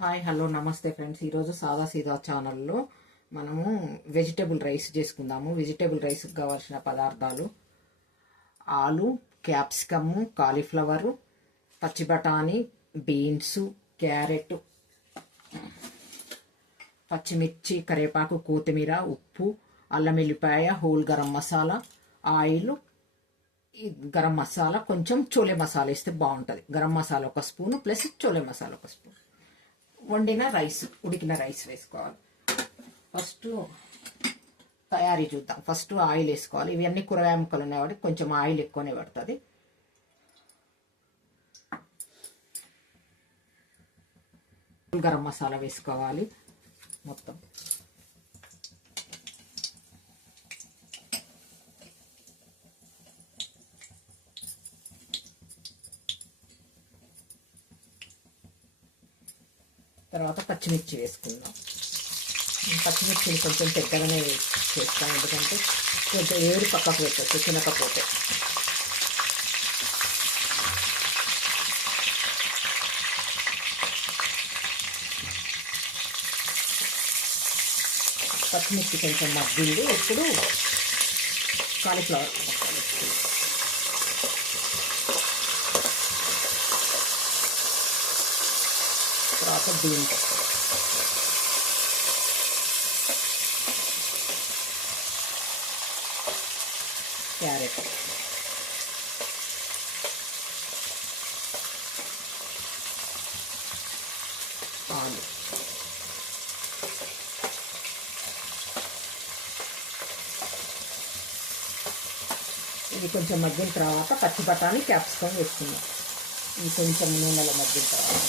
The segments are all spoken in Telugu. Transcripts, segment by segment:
హాయ్ హలో నమస్తే ఫ్రెండ్స్. ఈరోజు సాదా సీదా ఛానల్లో మనము వెజిటేబుల్ రైస్ చేసుకుందాము. వెజిటేబుల్ రైస్కి కావాల్సిన పదార్థాలు: ఆలు, క్యాప్సికము, కాలీఫ్లవరు, పచ్చి బఠానీ, బీన్స్, క్యారెట్, పచ్చిమిర్చి, కరివేపాకు, కొత్తిమీర, ఉప్పు, అల్లం వెల్లిపాయ, హోల్ గరం మసాలా, ఆయిల్, గరం మసాలా, కొంచెం చోలే మసాలా వేస్తే బాగుంటుంది. గరం మసాలా ఒక స్పూను ప్లస్ చోలే మసాలా ఒక స్పూన్. వండిన రైస్, ఉడికిన రైస్ వేసుకోవాలి. ఫస్ట్ తయారీ చూద్దాం. ఫస్ట్ ఆయిల్ వేసుకోవాలి. ఇవన్నీ కూరగాయ ముక్కలు ఉన్నాయి కాబట్టి కొంచెం ఆయిల్ ఎక్కువనే పడుతుంది. గరం మసాలా వేసుకోవాలి మొత్తం. తర్వాత పచ్చిమిర్చి వేసుకుందాం. పచ్చిమిర్చిని కొంచెం పెద్దగానే చేస్తాం, ఎందుకంటే కొంచెం ఏరు పక్కకు పెట్టచ్చు తినకపోతే. పచ్చిమిర్చి కొంచెం మగ్గింది. ఇప్పుడు కాలీఫ్లవర్ తర్వాత బీన్స్, క్యారెట్, ఆలు, ఇది కొంచెం మగ్గిన తర్వాత పచ్చి బఠానీ, క్యాప్సికం వేసుకుందాం. ఇది కొంచెం నూనెలో మగ్గిన తర్వాత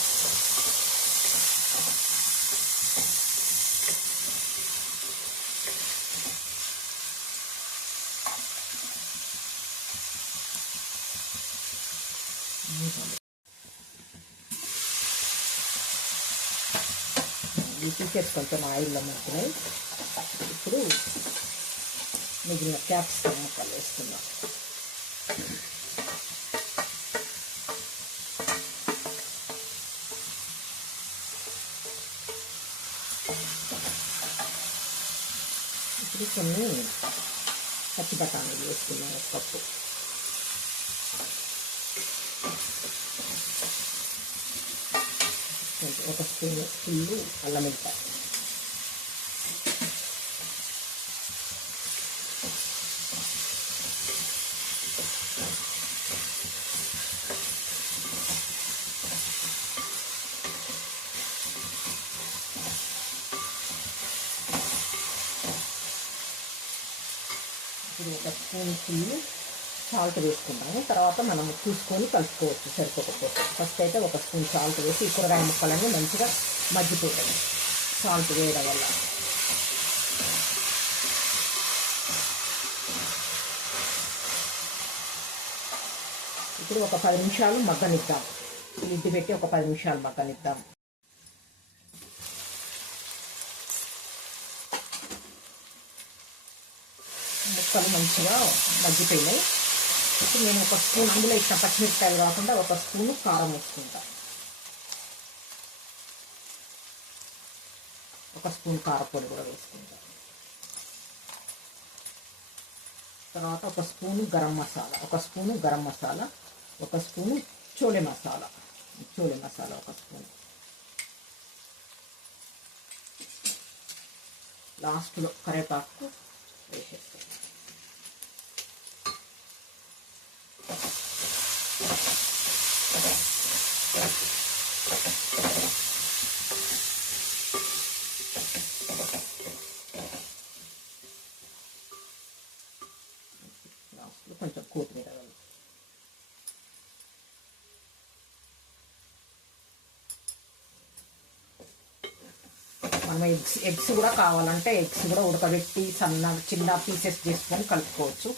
ఈ పీసెస్ కొంచెం ఆయిల్లో మగ్గినాయి. ఇప్పుడు మిగిలిన క్యాప్సికం ముక్కలు వేసుకుందాం. ఇప్పుడు కొన్ని పచ్చి బఠానీలు వేసుకున్నాం, ఒక కప్పు. ఒక స్పూన్ ఫుల్లు అల్లం వెల్లిపాయ, ఇప్పుడు ఒక స్పూన్ ఫుల్లు సాల్ట్ వేసుకుంటాము. తర్వాత మనం చూసుకొని కలుపుకోవచ్చు సరిపోకపోతే. ఫస్ట్ అయితే ఒక స్పూన్ సాల్ట్ వేసి ఈ కూరగాయ ముక్కలన్నీ మంచిగా మగ్గిపోతాయి సాల్ట్ వేయడం వల్ల. ఇప్పుడు ఒక 10 నిమిషాలు మగ్గనిద్దాం. లిడ్ పెట్టి ఒక 10 నిమిషాలు మగ్గనిద్దాం. ముక్కలు మంచిగా మగ్గిపోయినాయి. ఇప్పుడు నేను ఒక స్పూన్, అందులో ఇచ్చిన పచ్చిమిరపకాయలు కాకుండా ఒక స్పూను కారం వేసుకుంటా. ఒక స్పూన్ కారపొడి కూడా వేసుకుంటా. తర్వాత ఒక స్పూను గరం మసాలా, ఒక స్పూను గరం మసాలా, ఒక స్పూను చోలే మసాలా, ఒక స్పూన్. లాస్ట్లో కరివేపాకు వేసేస్తాం. కొంచెం కొత్తిమీర, మనం ఎగ్స్ కూడా కావాలంటే ఎగ్స్ కూడా ఉడకబెట్టి చిన్న పీసెస్ చేసుకొని కలుపుకోవచ్చు,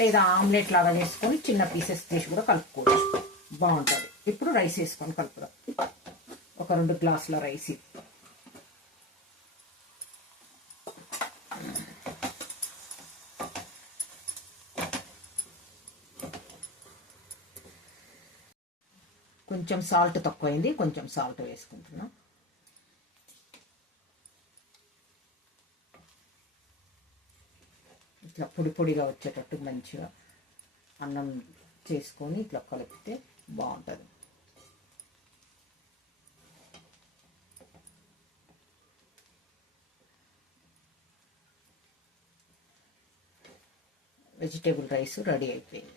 లేదా ఆమ్లెట్ లాగా చేసుకొని చిన్న పీసెస్ చేసి కూడా కలుపుకోవచ్చు, బాగుంటుంది. ఇప్పుడు రైస్ వేసుకొని కలుపుదాం. ఒక 2 గ్లాసుల రైస్. కొంచెం సాల్ట్ తక్కువైంది, కొంచెం సాల్ట్ వేసుకుంటున్నాం. ఇట్లా పొడి పొడిగా వచ్చేటట్టు మంచిగా అన్నం చేసుకొని ఇట్లా కలిపితే బాగుంటుంది. వెజిటేబుల్ రైస్ రెడీ అయిపోయింది.